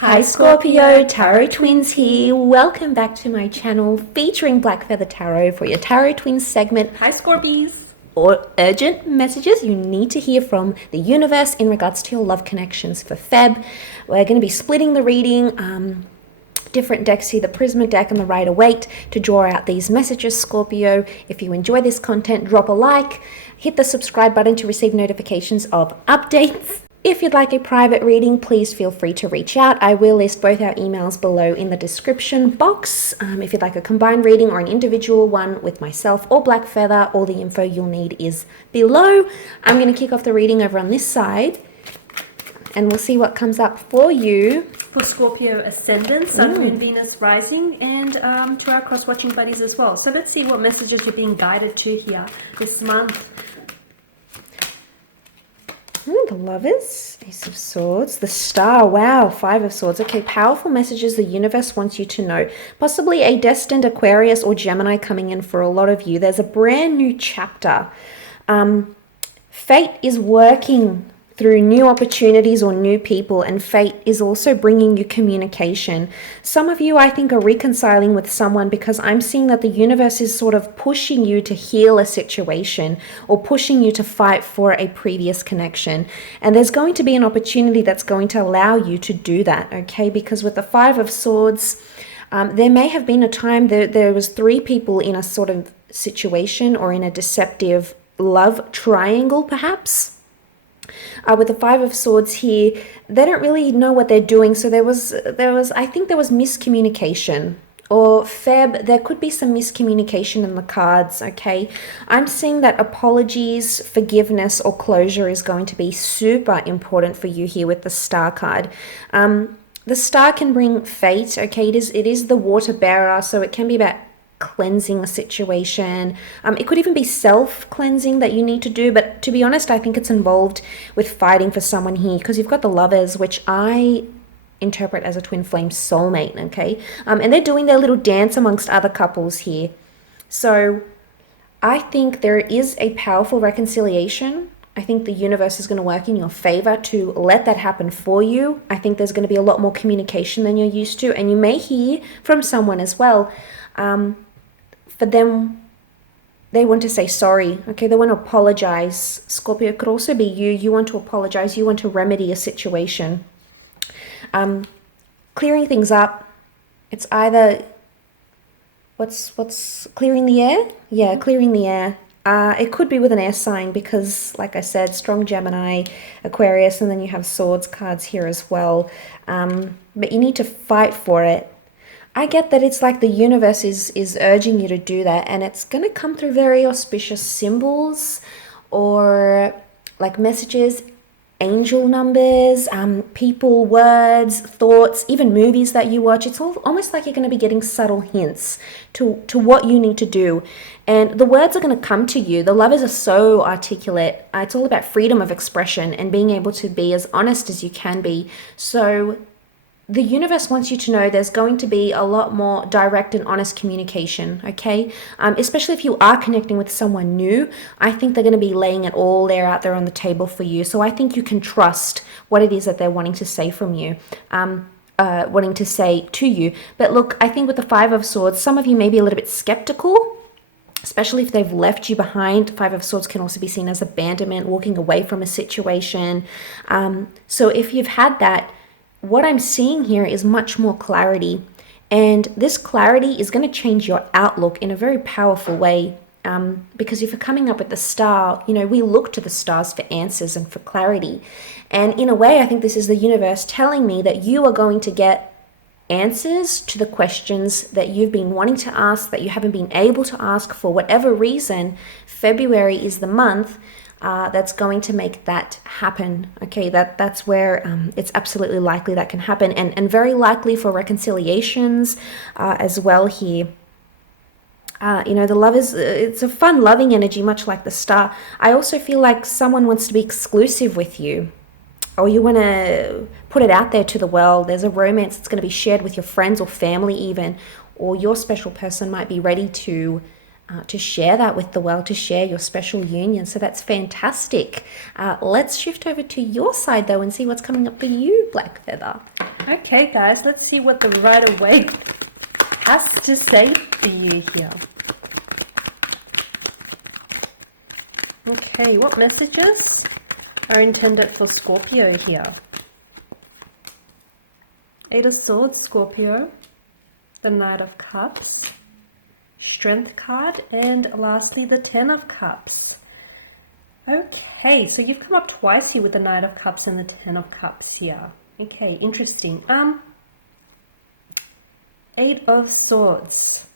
Hi Scorpio, Tarot Twins here. Welcome back to my channel featuring Black Feather Tarot for your Tarot Twins segment. Hi Scorpies. Or urgent messages you need to hear from the universe in regards to your love connections for Feb. We're going to be splitting the reading. Different decks here, the Prisma deck and the Rider-Waite, to draw out these messages, Scorpio. If you enjoy this content, drop a like, hit the subscribe button to receive notifications of updates. If you'd like a private reading, please feel free to reach out. I will list both our emails below in the description box. If you'd like a combined reading or an individual one with myself or Black Feather, all the info you'll need is below. I'm going to kick off the reading over on this side, and we'll see what comes up for you. For Scorpio Ascendant, Sun, Moon, Venus, Rising, and to our cross-watching buddies as well. So let's see what messages you're being guided to here this month. The Lovers, Ace of Swords, the Star, wow, Five of Swords. Okay, powerful messages the universe wants you to know. Possibly a destined Aquarius or Gemini coming in for a lot of you. There's a brand new chapter. Fate is working through new opportunities or new people, and fate is also bringing you communication. Some of you, I think, are reconciling with someone because I'm seeing that the universe is sort of pushing you to heal a situation or pushing you to fight for a previous connection. And there's going to be an opportunity that's going to allow you to do that, okay? Because with the Five of Swords, there may have been a time there was three people in a sort of situation or in a deceptive love triangle, perhaps. With the Five of Swords here, they don't really know what they're doing. So I think there was miscommunication. Or Feb, there could be some miscommunication in the cards, okay? I'm seeing that apologies, forgiveness, or closure is going to be super important for you here with the Star card. The Star can bring fate, okay? It is the water bearer, so it can be about cleansing a situation. It could even be self-cleansing that you need to do, but to be honest, I think it's involved with fighting for someone here because you've got the Lovers, which I interpret as a twin flame soulmate, okay? And they're doing their little dance amongst other couples here. So I think there is a powerful reconciliation. I think the universe is going to work in your favor to let that happen for you. I think there's going to be a lot more communication than you're used to, and you may hear from someone as well. For them, they want to say sorry, okay? They want to apologize. Scorpio, it could also be you. You want to apologize. You want to remedy a situation. Clearing things up. It's either, what's clearing the air? Yeah, clearing the air. It could be with an air sign because, like I said, strong Gemini, Aquarius, and then you have Swords cards here as well. But you need to fight for it. I get that it's like the universe is urging you to do that, and it's going to come through very auspicious symbols or like messages, angel numbers, people, words, thoughts, even movies that you watch. It's all almost like you're going to be getting subtle hints to what you need to do. And the words are going to come to you. The Lovers are so articulate. It's all about freedom of expression and being able to be as honest as you can be. So the universe wants you to know there's going to be a lot more direct and honest communication, okay? Especially if you are connecting with someone new, I think they're going to be laying it all there out there on the table for you. So I think you can trust what it is that they're wanting to say from you, wanting to say to you. But look, I think with the Five of Swords, some of you may be a little bit skeptical, especially if they've left you behind. Five of Swords can also be seen as abandonment, walking away from a situation. So if you've had that, what I'm seeing here is much more clarity, and this clarity is going to change your outlook in a very powerful way, because if you're coming up with the Star, you know, we look to the stars for answers and for clarity, and in a way I think this is the universe telling me that you are going to get answers to the questions that you've been wanting to ask, that you haven't been able to ask for whatever reason. February is the month that's going to make that happen, okay? That's where it's absolutely likely that can happen, and very likely for reconciliations as well here. You know, the Lovers, it's a fun, loving energy, much like the Star. I also feel like someone wants to be exclusive with you, or you want to put it out there to the world. There's a romance that's going to be shared with your friends or family even, or your special person might be ready to to share that with the world, to share your special union. So that's fantastic. Let's shift over to your side though and see what's coming up for you, Black Feather. Okay, guys, let's see what the Rider-Waite has to say for you here. Okay, what messages are intended for Scorpio here? Eight of Swords, Scorpio, the Knight of Cups, Strength card, and lastly the Ten of Cups. Okay, so you've come up twice here with the Knight of Cups and the Ten of Cups here. Okay, interesting. Eight of Swords.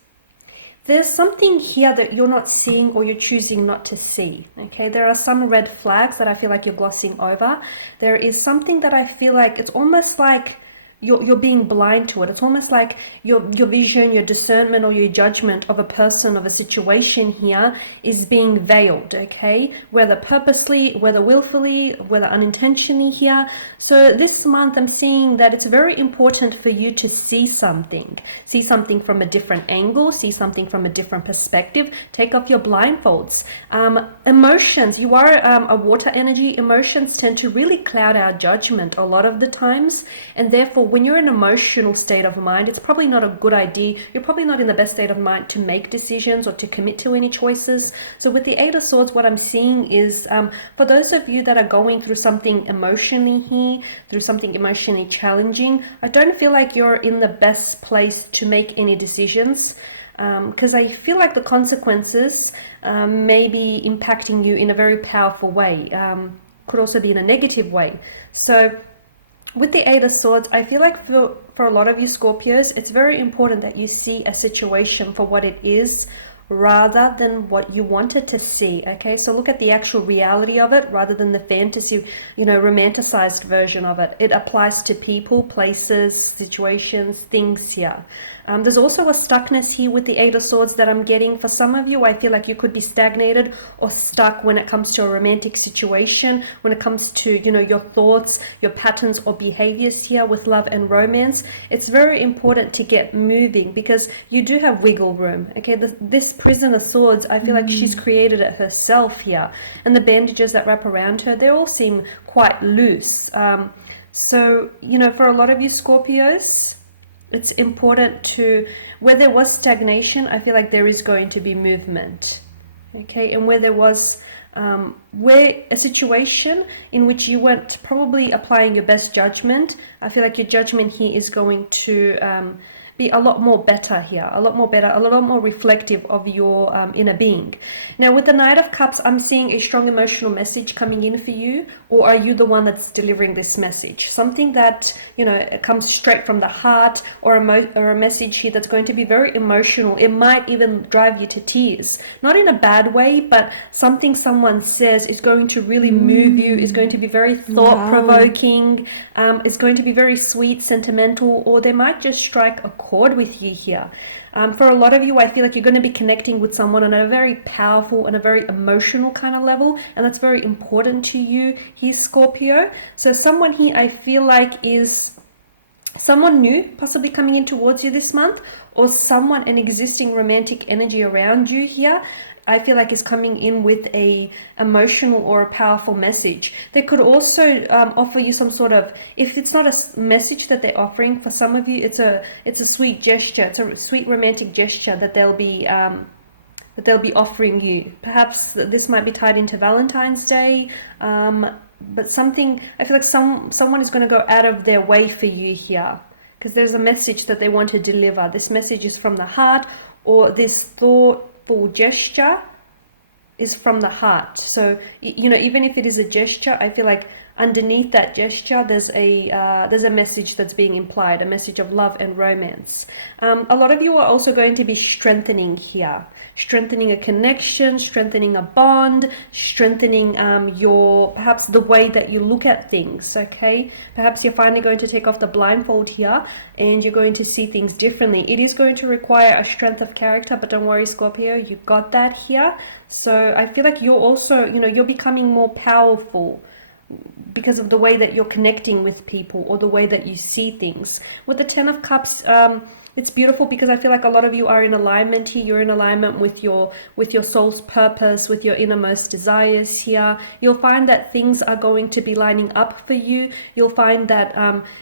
There's something here that you're not seeing or you're choosing not to see. Okay, there are some red flags that I feel like you're glossing over. There is something that I feel like it's almost like you're being blind to it. It's almost like your vision, your discernment, or your judgment of a person, of a situation here is being veiled, okay? Whether purposely, whether willfully, whether unintentionally here. So this month I'm seeing that it's very important for you to see something from a different angle, see something from a different perspective. Take off your blindfolds. Emotions, you are a water energy. Emotions tend to really cloud our judgment a lot of the times, and therefore when you're in an emotional state of mind, it's probably not a good idea. You're probably not in the best state of mind to make decisions or to commit to any choices. So with the Eight of Swords, what I'm seeing is for those of you that are going through something emotionally here, through something emotionally challenging, I don't feel like you're in the best place to make any decisions, because I feel like the consequences may be impacting you in a very powerful way. Could also be in a negative way. So with the Eight of Swords, I feel like for a lot of you Scorpios, it's very important that you see a situation for what it is rather than what you wanted to see. Okay, so look at the actual reality of it rather than the fantasy, romanticized version of it. It applies to people, places, situations, things here. There's also a stuckness here with the Eight of Swords that I'm getting. For some of you, I feel like you could be stagnated or stuck when it comes to a romantic situation, when it comes to, your thoughts, your patterns or behaviors here with love and romance. It's very important to get moving because you do have wiggle room. Okay, this Prison of Swords, I feel like she's created it herself here. And the bandages that wrap around her, they all seem quite loose. So, for a lot of you Scorpios, it's important to, where there was stagnation, I feel like there is going to be movement. Okay, and where there was, where a situation in which you weren't probably applying your best judgment, I feel like your judgment here is going to be a lot more better here, a lot more reflective of your inner being. Now with the Knight of Cups, I'm seeing a strong emotional message coming in for you, or are you the one that's delivering this message? Something that, comes straight from the heart, or a message here that's going to be very emotional. It might even drive you to tears. Not in a bad way, but something someone says is going to really move you, is going to be very thought-provoking, is going to be very sweet, sentimental, or they might just strike a chord with you here. For a lot of you, I feel like you're going to be connecting with someone on a very powerful and a very emotional kind of level, and that's very important to you here, Scorpio. So someone here I feel like is someone new, possibly coming in towards you this month, or someone, an existing romantic energy around you here, I feel like is coming in with a emotional or a powerful message. They could also offer you some sort of, if it's not a message that they're offering, for some of you it's a sweet gesture, it's a sweet romantic gesture that they'll be offering you. Perhaps this might be tied into Valentine's Day, but something, I feel like someone is going to go out of their way for you here, because there's a message that they want to deliver. This message is from the heart, or this thoughtful gesture is from the heart. So even if it is a gesture, I feel like underneath that gesture there's a message that's being implied, a message of love and romance. A lot of you are also going to be strengthening here, strengthening a connection, strengthening a bond, strengthening perhaps the way that you look at things. Okay, perhaps you're finally going to take off the blindfold here and you're going to see things differently. It is going to require a strength of character, but don't worry Scorpio, you got that here. So I feel like you're also, you're becoming more powerful because of the way that you're connecting with people or the way that you see things. With the Ten of Cups, It's beautiful because I feel like a lot of you are in alignment here. You're in alignment with your soul's purpose, with your innermost desires here. You'll find that things are going to be lining up for you. You'll find that,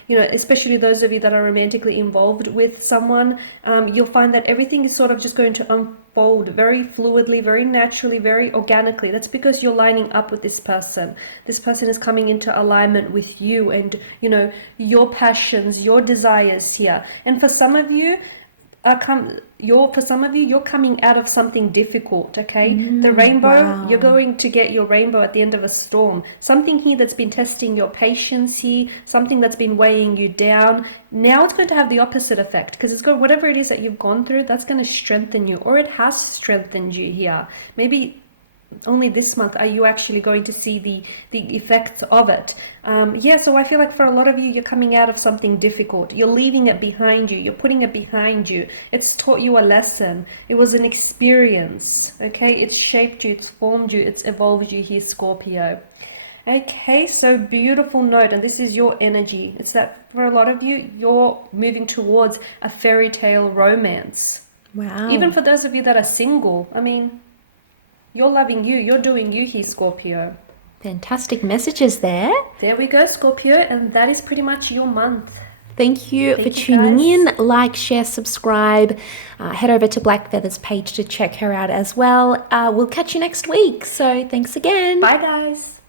you know, especially those of you that are romantically involved with someone, you'll find that everything is sort of just going to unfold very fluidly, very naturally, very organically. That's because you're lining up with this person. This person is coming into alignment with you and, you know, your passions, your desires here. And for some of you, you're coming out of something difficult, okay? The rainbow, wow. you're going to get your rainbow at the end of a storm. Something here that's been testing your patience here, something that's been weighing you down. Now it's going to have the opposite effect, because it's got whatever it is that you've gone through, that's going to strengthen you, or it has strengthened you here. Maybe only this month are you actually going to see the effects of it. Yeah, so I feel like for a lot of you, you're coming out of something difficult. You're leaving it behind you. You're putting it behind you. It's taught you a lesson. It was an experience, okay? It's shaped you. It's formed you. It's evolved you here, Scorpio. Okay, so beautiful note, and this is your energy. It's that for a lot of you, you're moving towards a fairy tale romance. Wow. Even for those of you that are single, I mean, you're loving you. You're doing you here, Scorpio. Fantastic messages there. There we go, Scorpio. And that is pretty much your month. Thank you for tuning in. Like, share, subscribe. Head over to Black Feather's page to check her out as well. We'll catch you next week. So thanks again. Bye, guys.